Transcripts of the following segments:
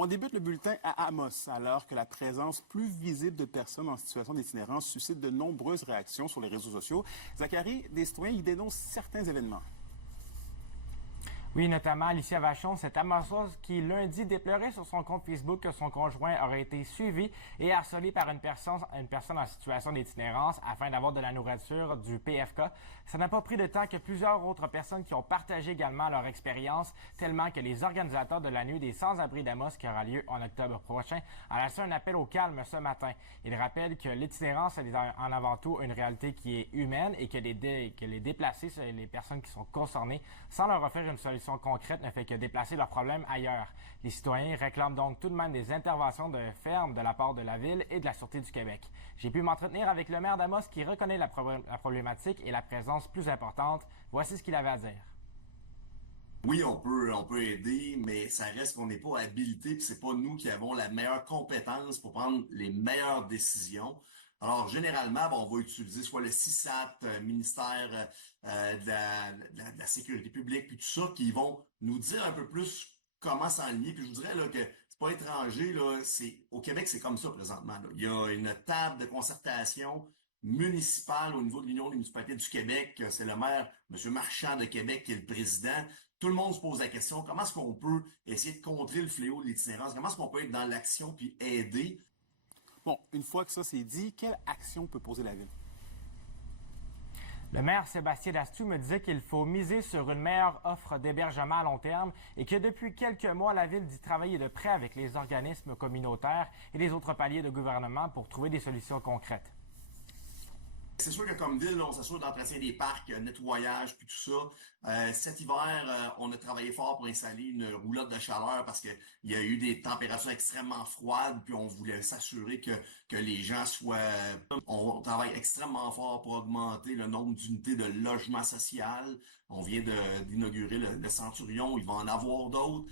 On débute le bulletin à Amos, alors que la présence plus visible de personnes en situation d'itinérance suscite de nombreuses réactions sur les réseaux sociaux. Zachary, des citoyens y dénoncent certains événements. Oui, notamment Alicia Vachon, cette Amasseuse qui lundi déplorait sur son compte Facebook que son conjoint aurait été suivi et harcelé par une personne en situation d'itinérance afin d'avoir de la nourriture du PFK. Ça n'a pas pris de temps que plusieurs autres personnes qui ont partagé également leur expérience, tellement que les organisateurs de la nuit des sans-abri d'Amos qui aura lieu en octobre prochain ont lancé un appel au calme ce matin. Ils rappellent que l'itinérance est en avant tout une réalité qui est humaine et que les déplacés, les personnes qui sont concernées, sans leur offrir une solution concrète ne fait que déplacer leurs problèmes ailleurs. Les citoyens réclament donc tout de même des interventions de ferme de la part de la Ville et de la Sûreté du Québec. J'ai pu m'entretenir avec le maire d'Amos qui reconnaît la problématique et la présence plus importante. Voici ce qu'il avait à dire. Oui, on peut aider, mais ça reste qu'on n'est pas habilité, puis c'est pas nous qui avons la meilleure compétence pour prendre les meilleures décisions. Alors, généralement, on va utiliser soit le CISAT, ministère de la Sécurité publique, puis tout ça, qui vont nous dire un peu plus comment s'enligner. Puis je vous dirais là, que c'est pas étranger, là, au Québec, c'est comme ça présentement. Là. Il y a une table de concertation municipale au niveau de l'Union des municipalités du Québec. C'est le maire, M. Marchand de Québec, qui est le président. Tout le monde se pose la question, comment est-ce qu'on peut essayer de contrer le fléau de l'itinérance? Comment est-ce qu'on peut être dans l'action puis aider? Bon, une fois que ça c'est dit, quelle action peut poser la Ville? Le maire Sébastien Dastou me disait qu'il faut miser sur une meilleure offre d'hébergement à long terme et que depuis quelques mois, la Ville dit travailler de près avec les organismes communautaires et les autres paliers de gouvernement pour trouver des solutions concrètes. C'est sûr que comme ville, on s'assure d'entretien des parcs, nettoyage, puis tout ça. Cet hiver, on a travaillé fort pour installer une roulotte de chaleur parce que il y a eu des températures extrêmement froides, puis on voulait s'assurer que les gens soient... On travaille extrêmement fort pour augmenter le nombre d'unités de logement social. On vient d'inaugurer le Centurion, il va en avoir d'autres.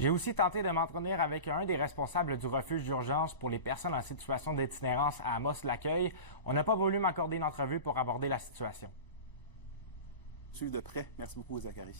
J'ai aussi tenté de m'entretenir avec un des responsables du refuge d'urgence pour les personnes en situation d'itinérance à Amos-L'accueil. On n'a pas voulu m'accorder une entrevue pour aborder la situation. Suivre de près. Merci beaucoup, Zachary.